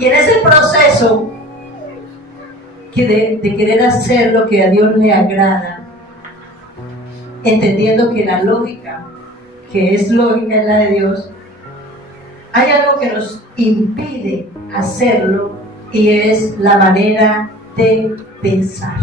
Y en ese proceso de querer hacer lo que a Dios le agrada, entendiendo que la lógica, que es lógica, es la de Dios, hay algo que nos impide hacerlo y es la manera de pensar.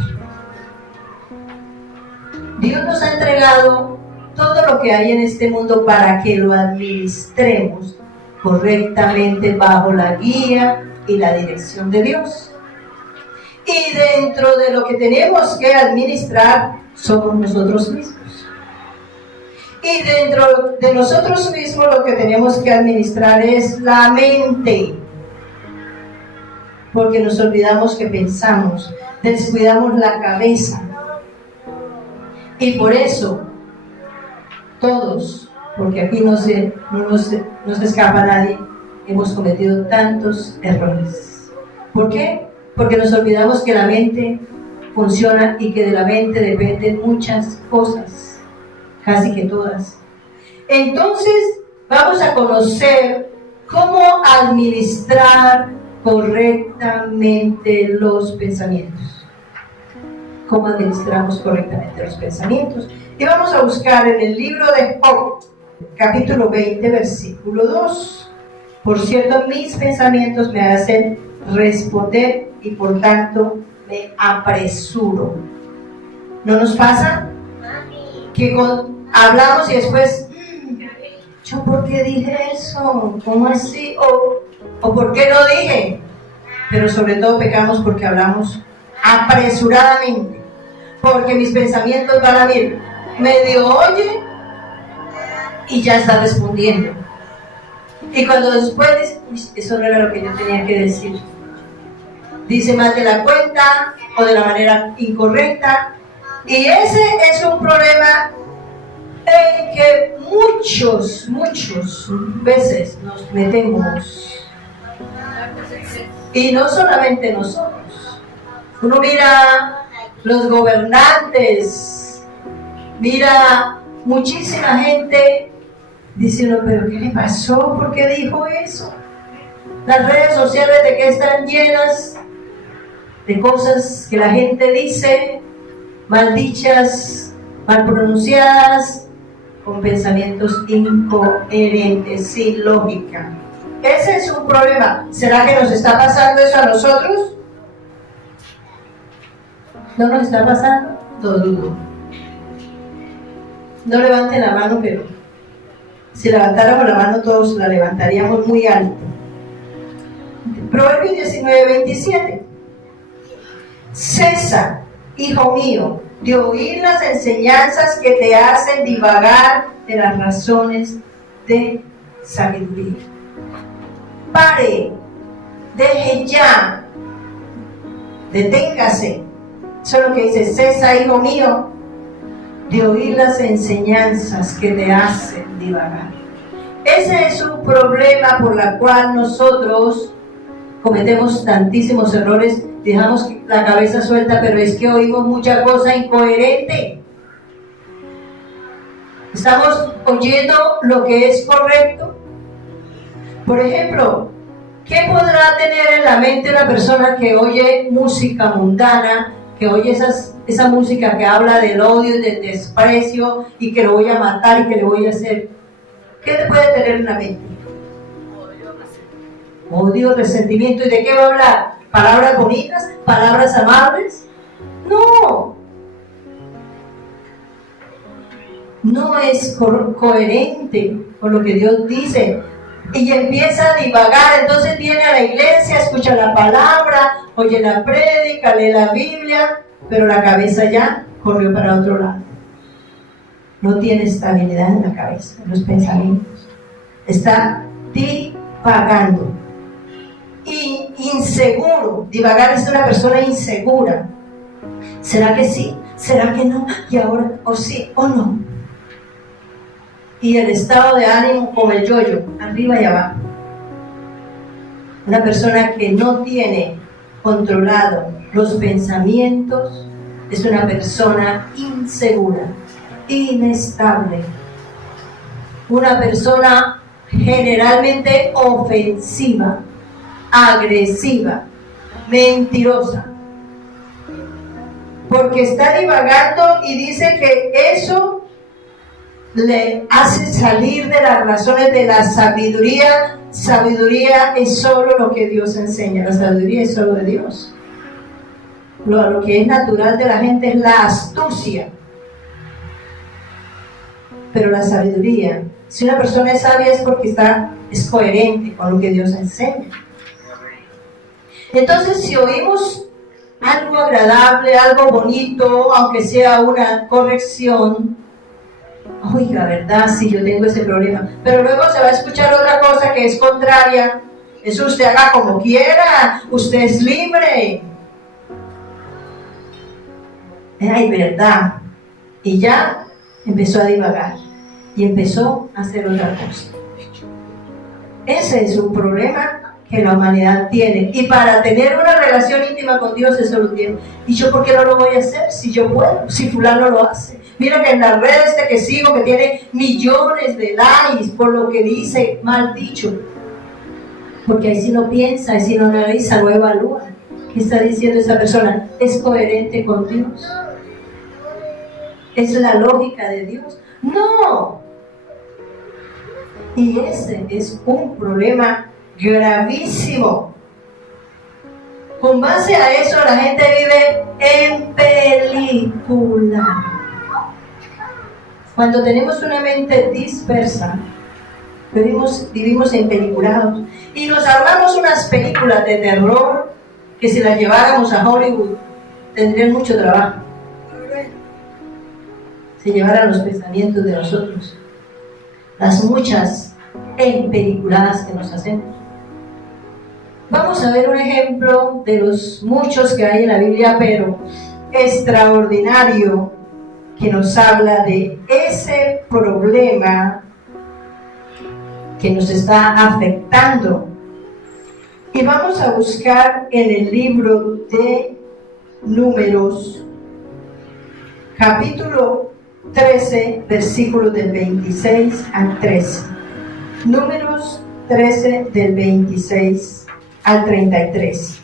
Dios nos ha entregado todo lo que hay en este mundo para que lo administremos correctamente bajo la guía y la dirección de Dios. Y dentro de lo que tenemos que administrar somos nosotros mismos. Y dentro de nosotros mismos lo que tenemos que administrar es la mente. Porque nos olvidamos que pensamos, descuidamos la cabeza. Y por eso, todos, porque aquí no se escapa nadie, hemos cometido tantos errores. ¿Por qué? Porque nos olvidamos que la mente funciona y que de la mente dependen muchas cosas, casi que todas. Entonces, vamos a conocer cómo administrar correctamente los pensamientos. Cómo administramos correctamente los pensamientos. Y vamos a buscar en el libro de Job, capítulo 20, versículo 2. Por cierto, mis pensamientos me hacen responder y por tanto me apresuro. ¿No nos pasa? Que hablamos y después, ¿yo por qué dije eso? ¿Cómo así? ¿O por qué no dije? Pero sobre todo pecamos porque hablamos apresuradamente, porque mis pensamientos van a venir medio oye y ya está respondiendo. Y cuando después dice, uy, eso no era lo que yo tenía que decir, dice más de la cuenta o de la manera incorrecta. Y ese es un problema en que muchos veces nos metemos. Y no solamente nosotros. Uno mira los gobernantes, mira muchísima gente diciendo, pero ¿qué le pasó? ¿Por qué dijo eso? Las redes sociales de que están llenas de cosas que la gente dice, mal dichas, mal pronunciadas, con pensamientos incoherentes, sin lógica. Ese es un problema. ¿Será que nos está pasando eso a nosotros? ¿No nos está pasando? Lo dudo. No levanten la mano, pero si levantáramos la mano todos la levantaríamos muy alto. Proverbios 19, 27. Cesa, hijo mío, de oír las enseñanzas que te hacen divagar de las razones de sabiduría. Pare, deje ya, deténgase. Eso es lo que dice, cesa, hijo mío, de oír las enseñanzas que te hacen divagar. Ese es un problema por el cual nosotros cometemos tantísimos errores, dejamos la cabeza suelta, pero es que oímos mucha cosa incoherente. Estamos oyendo lo que es correcto. Por ejemplo, ¿qué podrá tener en la mente una persona que oye música mundana, que oye esa música que habla del odio y del desprecio y que lo voy a matar y que le voy a hacer? ¿Qué puede tener en la mente? Odio, resentimiento. ¿Y de qué va a hablar? ¿Palabras bonitas? ¿Palabras amables? No. No es coherente con lo que Dios dice. Y empieza a divagar. Entonces viene a la iglesia, escucha la palabra, oye la prédica, lee la Biblia, pero la cabeza ya corrió para otro lado. No tiene estabilidad en la cabeza, en los pensamientos. Está divagando. Y inseguro. Divagar es una persona insegura. ¿Será que sí? ¿Será que no? ¿Y ahora? ¿O sí o no? Y el estado de ánimo como el yo-yo, arriba y abajo. Una persona que no tiene controlado los pensamientos es una persona insegura, inestable. Una persona generalmente ofensiva, agresiva, mentirosa. Porque está divagando y dice que eso le hace salir de las razones de la sabiduría. Sabiduría es solo lo que Dios enseña, la sabiduría es solo de Dios. Lo que es natural de la gente es la astucia. Pero la sabiduría, si una persona es sabia es porque es coherente con lo que Dios enseña. Entonces, si oímos algo agradable, algo bonito, aunque sea una corrección, oiga, ¿verdad? Sí, yo tengo ese problema. Pero luego se va a escuchar otra cosa que es contraria. Eso usted haga como quiera, usted es libre. Ay, ¿verdad? Y ya empezó a divagar y empezó a hacer otra cosa. Ese es un problema que la humanidad tiene, y para tener una relación íntima con Dios eso lo tiene. Y yo, ¿por qué no lo voy a hacer? Si yo puedo, si fulano lo hace. Mira que en las redes que sigo, que tiene millones de likes por lo que dice mal dicho, porque ahí sí no piensa, ahí sí no analiza, no evalúa. ¿Qué está diciendo esa persona? ¿Es coherente con Dios? ¿Es la lógica de Dios? ¡No! Y ese es un problema gravísimo. Con base a eso la gente vive en película. Cuando tenemos una mente dispersa, vivimos en peliculados y nos armamos unas películas de terror que si las lleváramos a Hollywood tendrían mucho trabajo. Si llevaran los pensamientos de nosotros, las muchas empeliculadas que nos hacemos. Vamos a ver un ejemplo de los muchos que hay en la Biblia, pero extraordinario, que nos habla de ese problema que nos está afectando. Y vamos a buscar en el libro de Números, capítulo 13, versículos del 26 al 13. Números 13, del 26 al 33.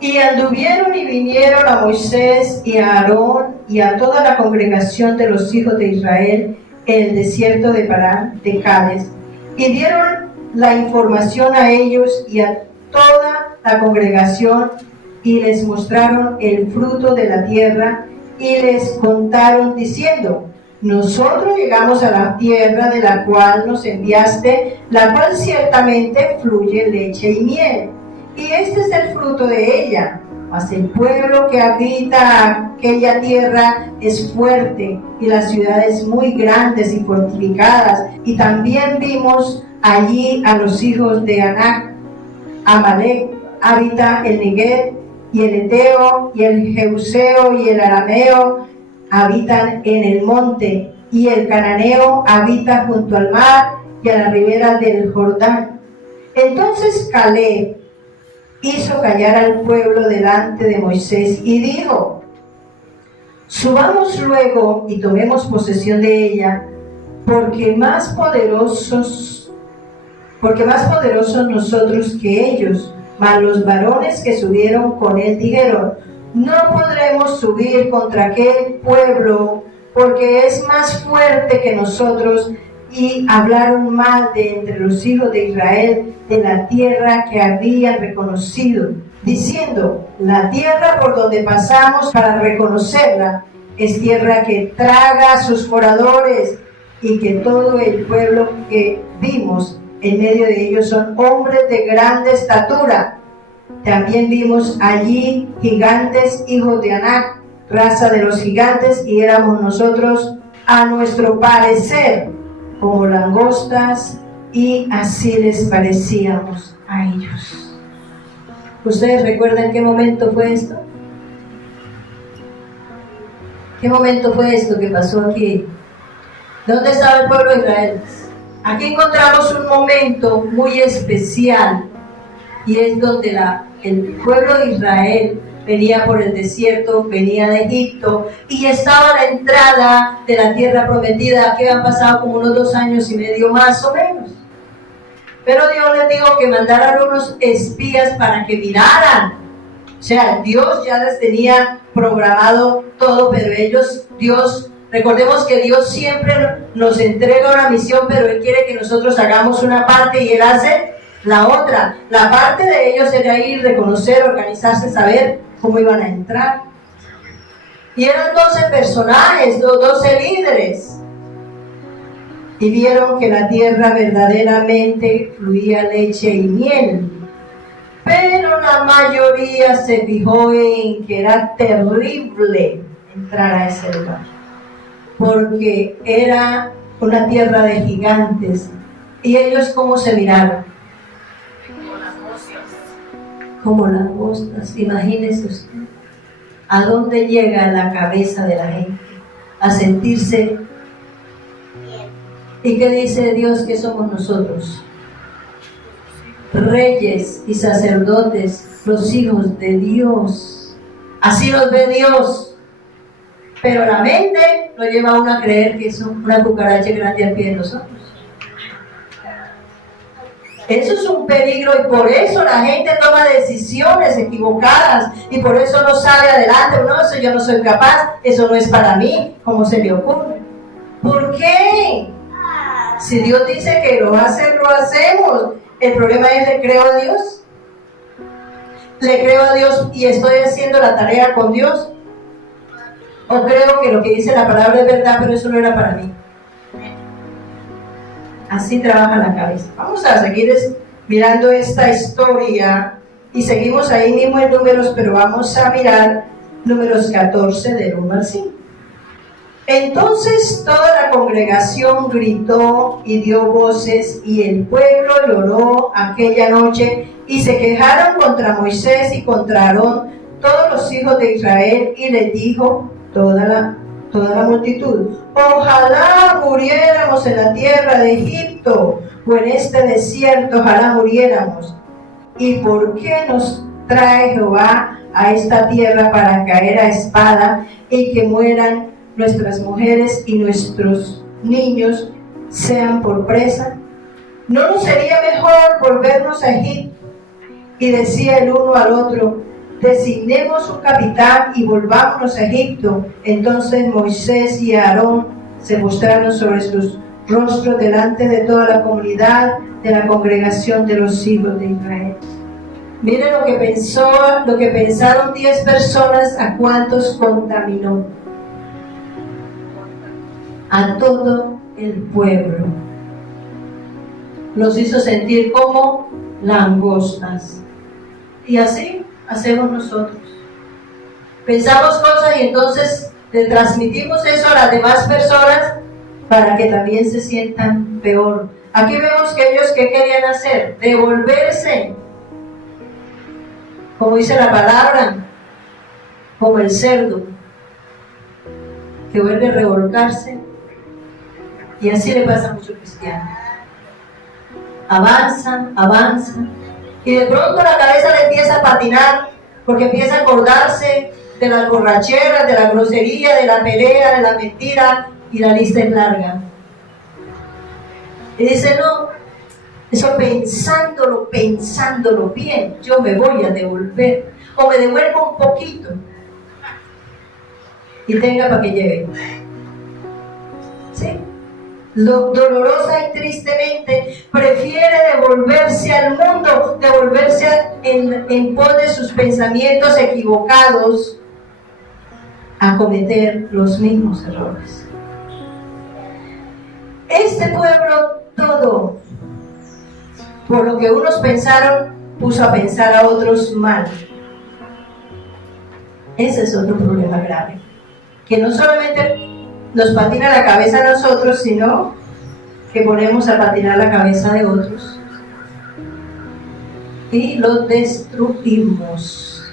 Y anduvieron y vinieron a Moisés y a Aarón y a toda la congregación de los hijos de Israel en el desierto de Parán de Cádiz, y dieron la información a ellos y a toda la congregación, y les mostraron el fruto de la tierra, y les contaron diciendo: nosotros llegamos a la tierra de la cual nos enviaste, la cual ciertamente fluye leche y miel, y este es el fruto de ella. Mas el pueblo que habita aquella tierra es fuerte, y las ciudades muy grandes y fortificadas. Y también vimos allí a los hijos de Anac. Amalek habita el Negev, y el Eteo, y el Jebuseo, y el Arameo habitan en el monte, y el Cananeo habita junto al mar y a la ribera del Jordán. Entonces Caleb hizo callar al pueblo delante de Moisés y dijo: subamos luego y tomemos posesión de ella, porque más poderosos nosotros que ellos. Mas los varones que subieron con él dijeron: no podremos subir contra aquel pueblo, porque es más fuerte que nosotros. Y hablaron mal de entre los hijos de Israel de la tierra que habían reconocido, diciendo: la tierra por donde pasamos para reconocerla es tierra que traga a sus moradores, y que todo el pueblo que vimos en medio de ellos son hombres de grande estatura. También vimos allí gigantes, hijos de Anac, raza de los gigantes, y éramos nosotros, a nuestro parecer, como langostas, y así les parecíamos a ellos. ¿Ustedes recuerdan qué momento fue esto? ¿Qué momento fue esto que pasó aquí? ¿Dónde estaba el pueblo de Israel? Aquí encontramos un momento muy especial, y es donde el pueblo de Israel venía por el desierto, venía de Egipto, y estaba a la entrada de la tierra prometida, que han pasado como unos 2 años y medio más o menos. Pero Dios les dijo que mandaran unos espías para que miraran. O sea, Dios ya les tenía programado todo, pero recordemos que Dios siempre nos entrega una misión, pero Él quiere que nosotros hagamos una parte y Él hace la otra. La parte de ellos era ir, reconocer, organizarse, saber cómo iban a entrar. Y eran 12 personajes, 12 líderes. Y vieron que la tierra verdaderamente fluía leche y miel. Pero la mayoría se fijó en que era terrible entrar a ese lugar, porque era una tierra de gigantes. ¿Y ellos cómo se miraron? Como langostas. Imagínese usted a dónde llega la cabeza de la gente, a sentirse. ¿Y qué dice Dios que somos nosotros? Reyes y sacerdotes, los hijos de Dios. Así nos ve Dios. Pero la mente nos lleva a uno a creer que es una cucaracha grande al pie de nosotros. Eso es un peligro, y por eso la gente toma decisiones equivocadas y por eso no sale adelante. No, eso yo no soy capaz, eso no es para mí, como se le ocurre. ¿Por qué? Si Dios dice que lo hace, lo hacemos. El problema es, ¿le creo a Dios? ¿Le creo a Dios y estoy haciendo la tarea con Dios? ¿O creo que lo que dice la palabra es verdad, pero eso no era para mí? Así trabaja la cabeza. Vamos a seguir mirando esta historia y seguimos ahí mismo en Números, pero vamos a mirar Números 14 del 1 al 5. Entonces toda la congregación gritó y dio voces, y el pueblo lloró aquella noche, y se quejaron contra Moisés y contra Aarón todos los hijos de Israel, y les dijo toda la multitud: ojalá muriéramos en la tierra de Egipto, o en este desierto, ojalá muriéramos. ¿Y por qué nos trae Jehová a esta tierra para caer a espada y que mueran nuestras mujeres y nuestros niños sean por presa? ¿No nos sería mejor volvernos a Egipto? Y decía el uno al otro: designemos un capitán y volvámonos a Egipto. Entonces Moisés y Aarón se postraron sobre sus rostros delante de toda la comunidad de la congregación de los hijos de Israel. Miren lo que pensaron 10 personas, a cuántos contaminó. A todo el pueblo. Los hizo sentir como langostas. Y así hacemos nosotros. Pensamos cosas y entonces le transmitimos eso a las demás personas para que también se sientan peor. Aquí vemos que ellos, ¿qué querían hacer? Devolverse. Como dice la palabra, como el cerdo que vuelve a revolcarse. Y así le pasa a muchos cristianos. Avanzan, y de pronto la cabeza le empieza a patinar, porque empieza a acordarse de las borracheras, de la grosería, de la pelea, de la mentira, y la lista es larga. Y dice: no, eso pensándolo bien, yo me voy a devolver, o me devuelvo un poquito y tenga para que llegue. ¿Sí? Lo dolorosa y tristemente prefiere devolverse al mundo, devolverse en pos de sus pensamientos equivocados, a cometer los mismos errores. Este pueblo, todo por lo que unos pensaron, puso a pensar a otros mal. Ese es otro problema grave, que no solamente nos patina la cabeza a nosotros, sino que ponemos a patinar la cabeza de otros y los destruimos,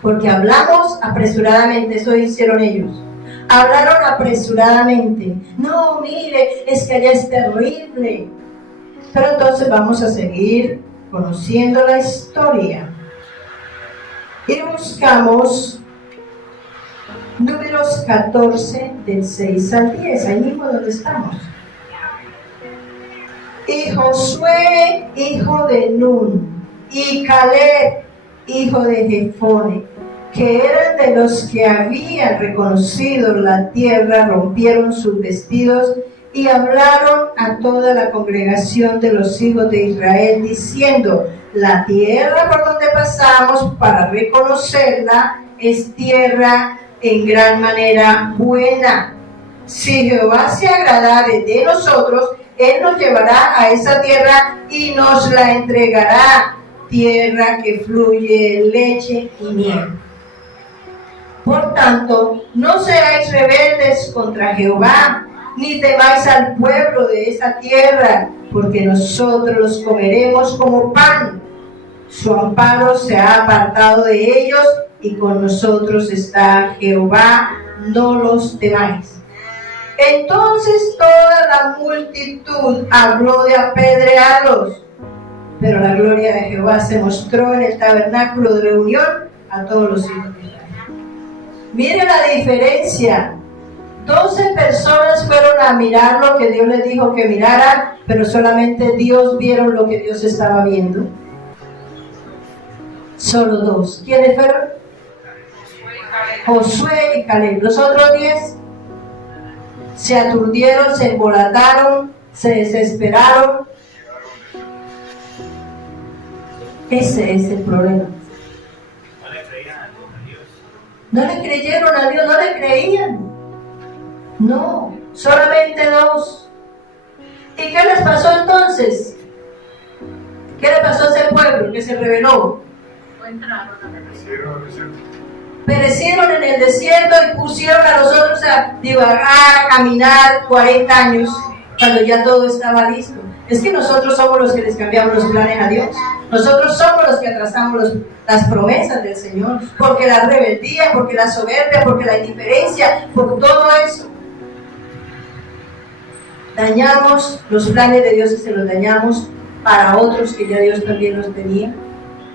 porque hablamos apresuradamente. Eso hicieron ellos, hablaron apresuradamente. No, mire, es que allá es terrible. Pero entonces vamos a seguir conociendo la historia y buscamos Números 14 del 6 al 10, ahí mismo donde estamos. y Josué, hijo de Nun, y Caleb, hijo de Jefone, que eran de los que habían reconocido la tierra, rompieron sus vestidos y hablaron a toda la congregación de los hijos de Israel, diciendo: la tierra por donde pasamos para reconocerla es tierra en gran manera buena. Si Jehová se agradare de nosotros, Él nos llevará a esa tierra y nos la entregará, tierra que fluye leche y miel. Por tanto, no seáis rebeldes contra Jehová, ni temáis al pueblo de esa tierra, porque nosotros los comeremos como pan. Su amparo se ha apartado de ellos, y con nosotros está Jehová, no los temáis. Entonces toda la multitud habló de apedrearlos, pero la gloria de Jehová se mostró en el tabernáculo de reunión a todos los hijos de Israel. Mire la diferencia. 12 personas fueron a mirar lo que Dios les dijo que miraran, pero solamente Dios vieron lo que Dios estaba viendo. Solo 2. ¿Quiénes fueron? Josué y Caleb. Los otros 10 se aturdieron, se embolataron, se desesperaron. Ese es el problema. No le creyeron a Dios, no le creían. No, solamente 2. ¿Y qué les pasó entonces? ¿Qué le pasó a ese pueblo que se rebeló? Perecieron en el desierto y pusieron a nosotros a divagar, a caminar 40 años cuando ya todo estaba listo. Es que nosotros somos los que les cambiamos los planes a Dios. Nosotros somos los que atrasamos las promesas del Señor, porque la rebeldía, porque la soberbia, porque la indiferencia, por todo eso. Dañamos los planes de Dios y se los dañamos para otros que ya Dios también los tenía.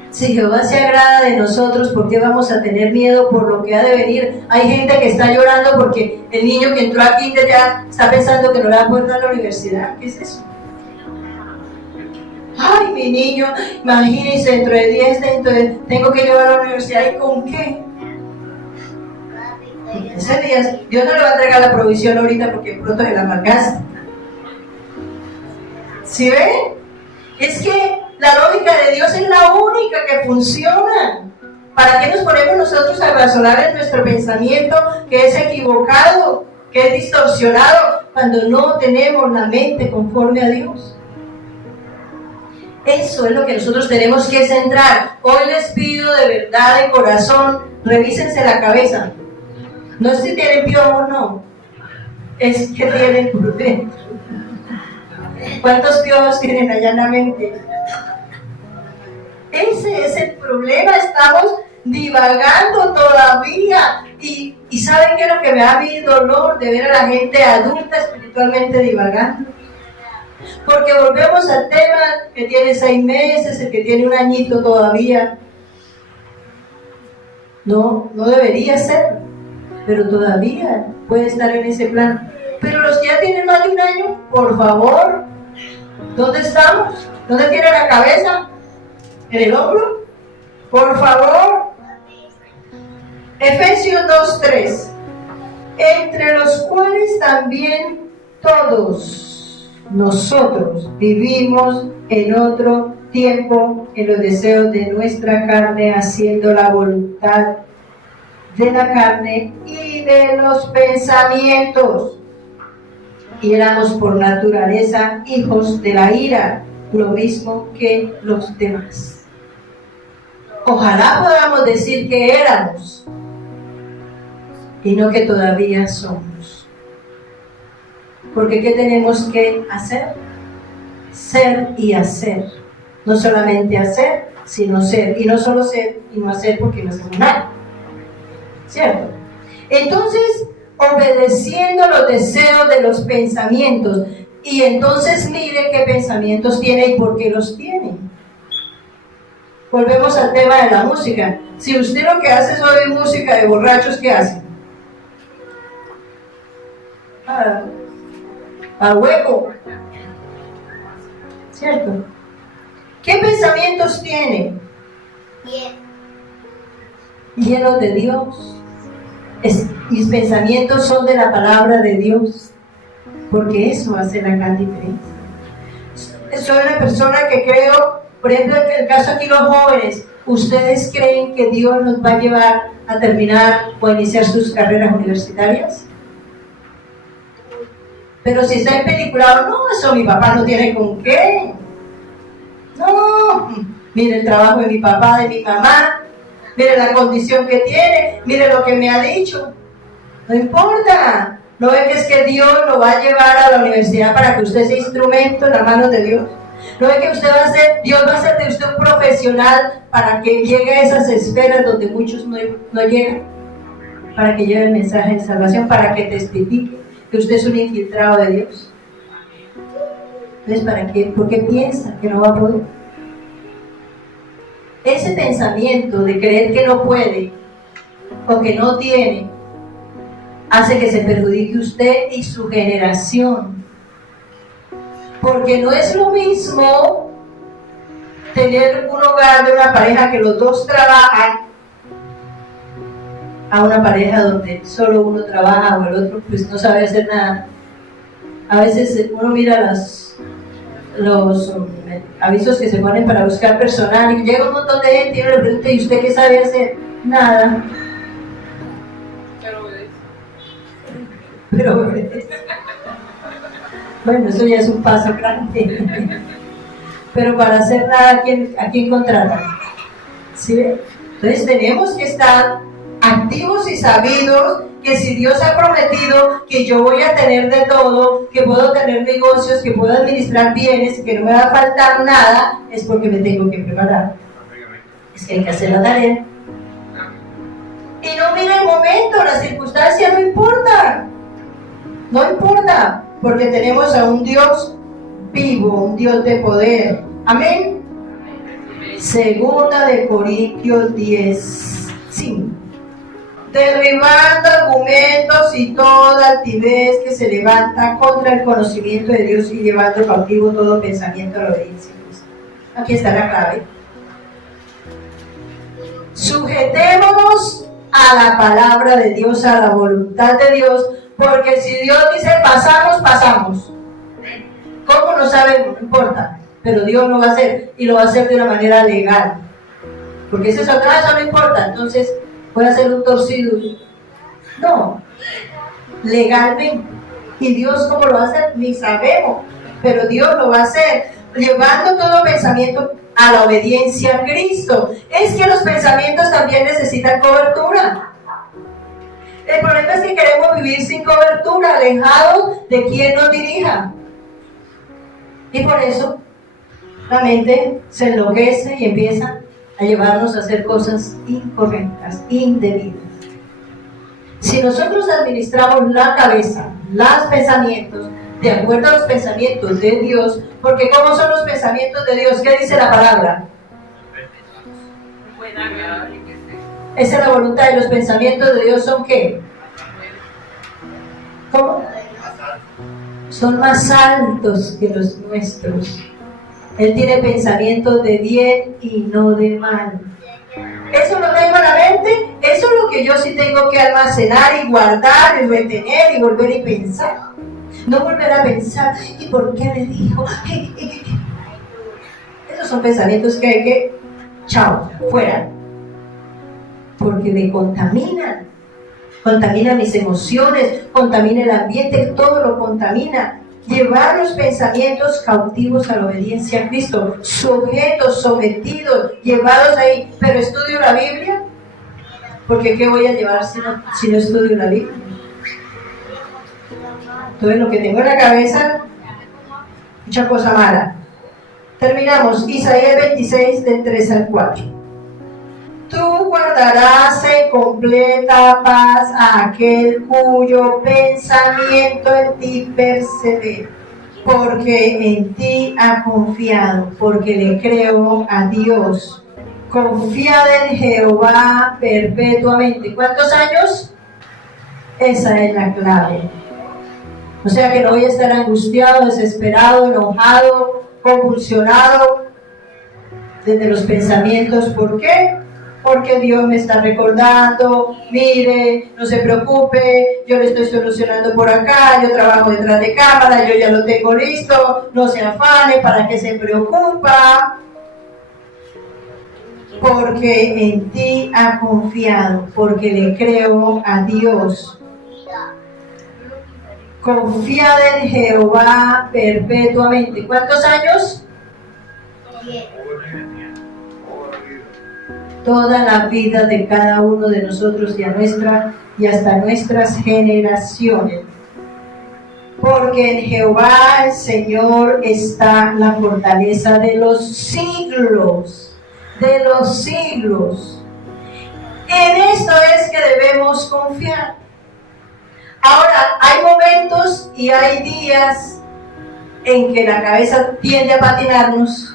Si Jehová se agrada de nosotros, ¿por qué vamos a tener miedo por lo que ha de venir? Hay gente que está llorando porque el niño que entró a kinder ya está pensando que no le va a poder dar a la universidad. ¿Qué es eso? Ay, mi niño, imagínense, dentro de 10, tengo que llevar a la universidad. ¿Y con qué? Ese día, Dios no le va a entregar la provisión ahorita porque pronto se la malgasta. ¿Sí ven? Es que la lógica de Dios es la única que funciona. ¿Para qué nos ponemos nosotros a razonar en nuestro pensamiento que es equivocado, que es distorsionado, cuando no tenemos la mente conforme a Dios? Eso es lo que nosotros tenemos que centrar. Hoy les pido de verdad, de corazón, revísense la cabeza. No es si tienen piojo o no, es que tienen por dentro. ¿Cuántos piojos tienen allá en la mente? Ese es el problema, estamos divagando todavía. Y ¿saben qué es lo que me da mi dolor de ver a la gente adulta espiritualmente divagando? Porque volvemos al tema que tiene 6 meses, el que tiene 1 añito todavía. No debería ser, pero todavía puede estar en ese plan. Pero los que ya tienen más de 1 año, por favor, ¿dónde estamos? ¿Dónde tiene la cabeza? ¿En el hombro? Por favor. Efesios 2:3. Entre los cuales también todos nosotros vivimos en otro tiempo en los deseos de nuestra carne, haciendo la voluntad de la carne y de los pensamientos. Y éramos por naturaleza hijos de la ira, lo mismo que los demás. Ojalá podamos decir que éramos y no que todavía somos. Porque ¿qué tenemos que hacer? Ser y hacer. No solamente hacer, sino ser. Y no solo ser y no hacer porque no hacemos nada. ¿Cierto? Entonces, obedeciendo los deseos de los pensamientos. Y entonces mire qué pensamientos tiene y por qué los tiene. Volvemos al tema de la música. Si usted lo que hace es oír música de borrachos, ¿qué hace? A hueco. ¿cierto? ¿Qué pensamientos tiene? Llenos de Dios. Mis pensamientos son de la palabra de Dios, porque eso hace la gran diferencia. Soy una persona que creo, por ejemplo, en el caso aquí los jóvenes, ¿ustedes creen que Dios nos va a llevar a terminar o a iniciar sus carreras universitarias? Pero si está empeliculado, no, eso mi papá no tiene con qué. No, mire el trabajo de mi papá, de mi mamá, mire la condición que tiene, mire lo que me ha dicho. No importa. ¿No ve que es que Dios lo va a llevar a la universidad para que usted sea instrumento en las manos de Dios? ¿No ve que Dios va a hacer de usted un profesional para que llegue a esas esferas donde muchos no llegan? Para que lleve el mensaje de salvación, para que testifique que usted es un infiltrado de Dios. Entonces, ¿para qué? ¿Por qué piensa que no va a poder? Ese pensamiento de creer que no puede o que no tiene hace que se perjudique usted y su generación. Porque no es lo mismo tener un hogar de una pareja que los dos trabajan a una pareja donde solo uno trabaja o el otro pues no sabe hacer nada. A veces uno mira los avisos que se ponen para buscar personal y llega un montón de gente y uno le pregunta, ¿y usted qué sabe hacer? Nada. Pero bueno, eso ya es un paso grande. Pero para hacer nada, ¿a quién contratan? ¿Sí? Entonces tenemos que estar activos y sabidos que si Dios ha prometido que yo voy a tener de todo, que puedo tener negocios, que puedo administrar bienes, que no me va a faltar nada, es porque me tengo que preparar. Es que hay que hacer la tarea. Y no mira el momento, las circunstancias no importan. No importa, porque tenemos a un Dios vivo, un Dios de poder. Amén. Segunda de Corintios 10, 5. Derribando argumentos y toda altivez que se levanta contra el conocimiento de Dios y llevando cautivo todo pensamiento a la obediencia a Cristo. Aquí está la clave. Sujetémonos a la palabra de Dios, a la voluntad de Dios, porque si Dios dice pasamos, pasamos. ¿Cómo no sabemos? No importa, pero Dios lo va a hacer y lo va a hacer de una manera legal. Porque si es otra vez, no importa, entonces voy a hacer un torcido. No, legalmente. ¿Y Dios cómo lo va a hacer? Ni sabemos, pero Dios lo va a hacer, llevando todo pensamiento a la obediencia a Cristo. Es que los pensamientos también necesitan cobertura. El problema es que queremos vivir sin cobertura, alejados de quien nos dirija. Y por eso la mente se enloquece y empieza a llevarnos a hacer cosas incorrectas, indebidas. Si nosotros administramos la cabeza, los pensamientos, de acuerdo a los pensamientos de Dios, porque ¿cómo son los pensamientos de Dios? ¿Qué dice la palabra? Esa es la voluntad de los pensamientos de Dios. ¿Son qué? ¿Cómo? Son más altos que los nuestros. Él tiene pensamientos de bien y no de mal. Eso lo tengo en la mente. Eso es lo que yo sí tengo que almacenar y guardar y retener y volver y pensar. No volver a pensar, ¿y por qué le dijo? Esos son pensamientos que hay que, chao, fuera. Porque me contaminan. Contamina mis emociones, contamina el ambiente, todo lo contamina. Llevar los pensamientos cautivos a la obediencia a Cristo, sujetos, sometidos, llevados ahí. Pero estudio la Biblia, porque ¿qué voy a llevar si no estudio la Biblia? Entonces lo que tengo en la cabeza, mucha cosa mala. Terminamos, Isaías 26, del 3 al 4. Tú guardarás en completa paz a aquel cuyo pensamiento en ti persevera, porque en ti ha confiado, porque le creo a Dios. Confiad en Jehová perpetuamente. ¿Cuántos años? Esa es la clave. O sea que no voy a estar angustiado, desesperado, enojado, convulsionado desde los pensamientos. ¿Por qué? Porque Dios me está recordando, mire, no se preocupe, yo le estoy solucionando por acá, yo trabajo detrás de cámara, yo ya lo tengo listo, no se afane, ¿para qué se preocupa? Porque en ti ha confiado, porque le creo a Dios. Confiad en Jehová perpetuamente. ¿Cuántos años? 10. Toda la vida de cada uno de nosotros y hasta nuestras generaciones. Porque en Jehová el Señor está la fortaleza de los siglos, de los siglos. En esto es que debemos confiar. Ahora, hay momentos y hay días en que la cabeza tiende a patinarnos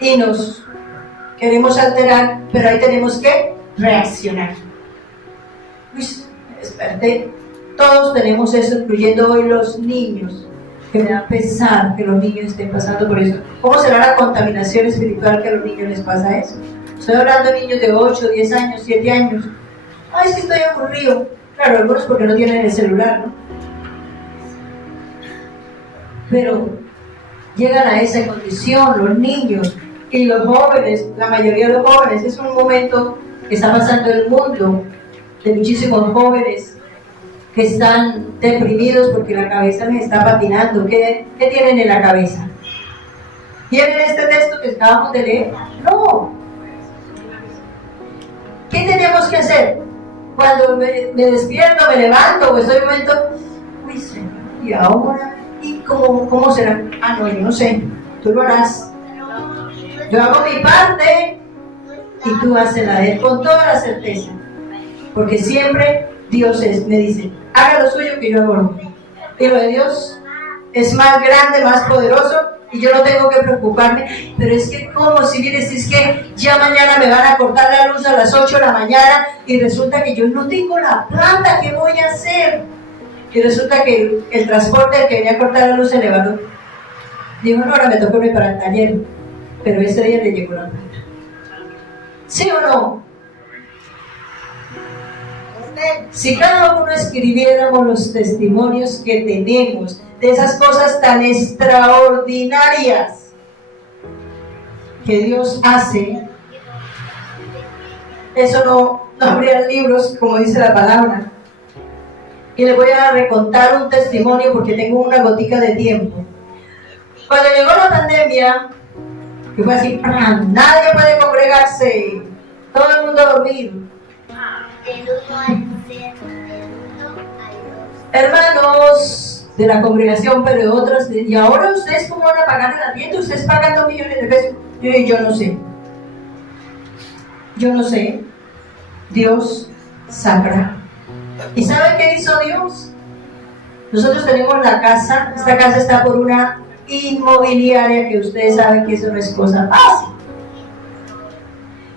y nos queremos alterar, pero ahí tenemos que reaccionar. Uy, desperté. Todos tenemos eso, incluyendo hoy los niños, que me da pesar que los niños estén pasando por eso. ¿Cómo será la contaminación espiritual que a los niños les pasa eso? Estoy hablando de niños de 8, 10 años, 7 años. Ay, sí, estoy aburrido. Claro, algunos porque no tienen el celular, ¿no? Pero llegan a esa condición los niños y los jóvenes, la mayoría de los jóvenes. Es un momento que está pasando en el mundo de muchísimos jóvenes que están deprimidos porque la cabeza les está patinando. ¿Qué tienen en la cabeza? ¿Tienen este texto que acabamos de leer? No. ¿Qué tenemos que hacer? Cuando me despierto, me levanto, o estoy en un momento, uy, Señor, ¿y ahora? ¿Y cómo será? Ah, no, yo no sé, tú lo harás. Yo hago mi parte y tú haces la de él con toda la certeza. Porque siempre Dios me dice, haga lo suyo que yo hago lo mío. Y lo de Dios es más grande, más poderoso, y yo no tengo que preocuparme. Pero es que, ¿cómo? Si vienes, es que ya mañana me van a cortar la luz a las 8 de la mañana y resulta que yo no tengo la plata, ¿qué voy a hacer? Y resulta que el transporte que venía a cortar la luz se levantó. Dijo, no, ahora me tocó irme para el taller. Pero ese día le llegó la plata. ¿Sí o no? Si cada uno escribiéramos los testimonios que tenemos de esas cosas tan extraordinarias que Dios hace, eso no habría libros, como dice la palabra. Y les voy a recontar un testimonio porque tengo una gotica de tiempo. Cuando llegó la pandemia, que fue así, nadie puede congregarse, todo el mundo a dormir. Del 1 al 0, del 1 al 2. Hermanos de la congregación, pero de otras, y ahora ustedes cómo van a pagar el arriendo, ustedes pagan 2 millones de pesos. Yo no sé. Yo no sé. Dios sabrá. ¿Y saben qué hizo Dios? Nosotros tenemos la casa, esta casa está por una inmobiliaria que ustedes saben que eso no es cosa fácil.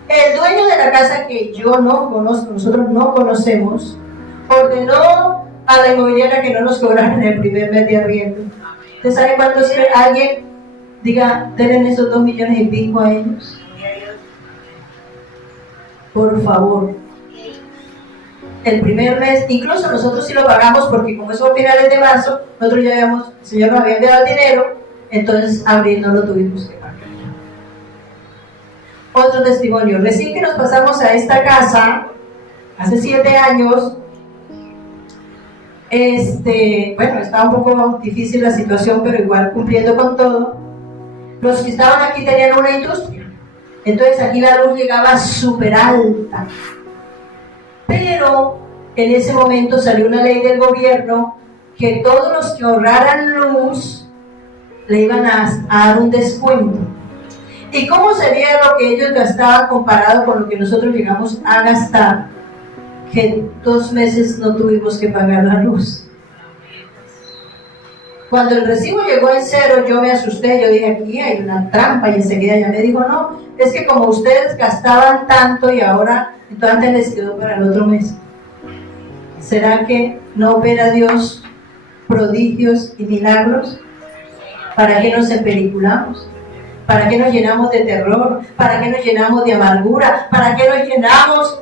El dueño de la casa, que yo no conozco, nosotros no conocemos, ordenó a la inmobiliaria que no nos cobraran el primer mes de arriendo. ¿Ustedes saben cuánto es que alguien diga, denle esos 2 millones y pico a ellos? Por favor. El primer mes, incluso nosotros sí lo pagamos porque como eso a finales de marzo, nosotros ya habíamos, el Señor nos había enviado el dinero, entonces abril no lo tuvimos que pagar. Otro testimonio, recién que nos pasamos a esta casa, hace 7 años, bueno, estaba un poco difícil la situación, pero igual cumpliendo con todo. Los que estaban aquí tenían una industria, entonces aquí la luz llegaba súper alta. Pero en ese momento salió una ley del gobierno que todos los que ahorraran luz le iban a dar un descuento. ¿Y cómo sería lo que ellos gastaban comparado con lo que nosotros llegamos a gastar? Que 2 meses no tuvimos que pagar la luz. Cuando el recibo llegó en 0, yo me asusté, yo dije, aquí hay una trampa, y enseguida ya me dijo, no, es que como ustedes gastaban tanto y ahora, entonces les quedó para el otro mes. ¿Será que no opera Dios prodigios y milagros? ¿Para qué nos empeliculamos? ¿Para qué nos llenamos de terror? ¿Para qué nos llenamos de amargura? ¿Para qué nos llenamos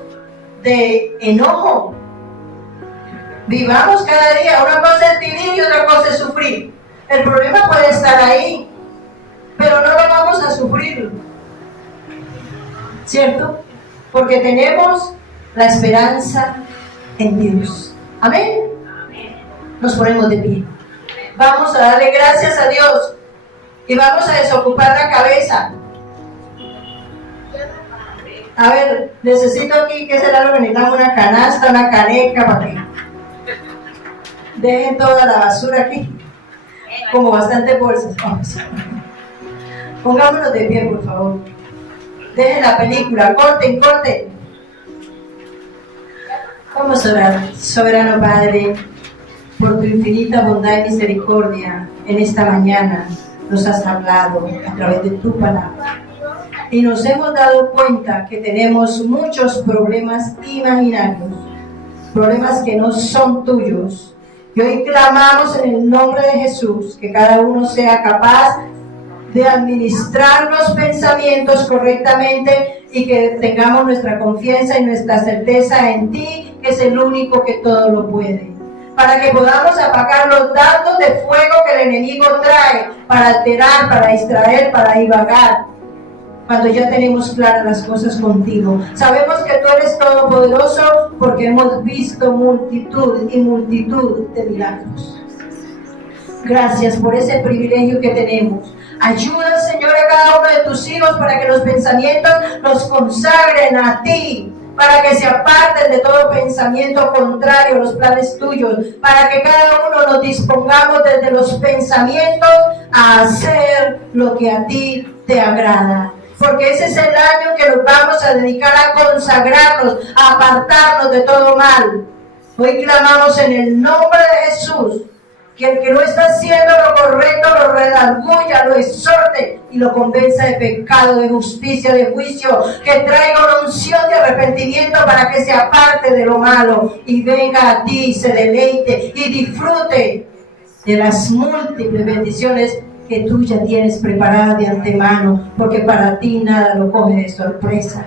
de enojo? Vivamos cada día. Una cosa es vivir y otra cosa es sufrir. El problema puede estar ahí, pero no lo vamos a sufrir, ¿cierto? Porque tenemos la esperanza en Dios. Amén. Nos ponemos de pie. Vamos a darle gracias a Dios y vamos a desocupar la cabeza. A ver, necesito aquí, ¿qué será lo que necesitamos? Una canasta, una caneca, para que dejen toda la basura aquí, como bastante bolsas. Vamos. Pongámonos de pie, por favor. Dejen la película, corten. Vamos a orar. Soberano Padre, por tu infinita bondad y misericordia, en esta mañana nos has hablado a través de tu palabra. Y nos hemos dado cuenta que tenemos muchos problemas imaginarios, problemas que no son tuyos. Y hoy clamamos en el nombre de Jesús que cada uno sea capaz de administrar los pensamientos correctamente y que tengamos nuestra confianza y nuestra certeza en ti, que es el único que todo lo puede. Para que podamos apagar los dardos de fuego que el enemigo trae para alterar, para distraer, para divagar. Cuando ya tenemos claras las cosas contigo. Sabemos que tú eres todopoderoso porque hemos visto multitud y multitud de milagros. Gracias por ese privilegio que tenemos. Ayuda, Señor, a cada uno de tus hijos para que los pensamientos los consagren a ti, para que se aparten de todo pensamiento contrario a los planes tuyos, para que cada uno nos dispongamos desde los pensamientos a hacer lo que a ti te agrada. Porque ese es el año que nos vamos a dedicar a consagrarnos, a apartarnos de todo mal. Hoy clamamos en el nombre de Jesús, que el que no está haciendo lo correcto lo redarguya, lo exhorte y lo convenza de pecado, de justicia, de juicio, que traiga una unción de arrepentimiento para que se aparte de lo malo y venga a ti, se deleite y disfrute de las múltiples bendiciones que tú ya tienes preparadas de antemano, porque para ti nada lo coge de sorpresa.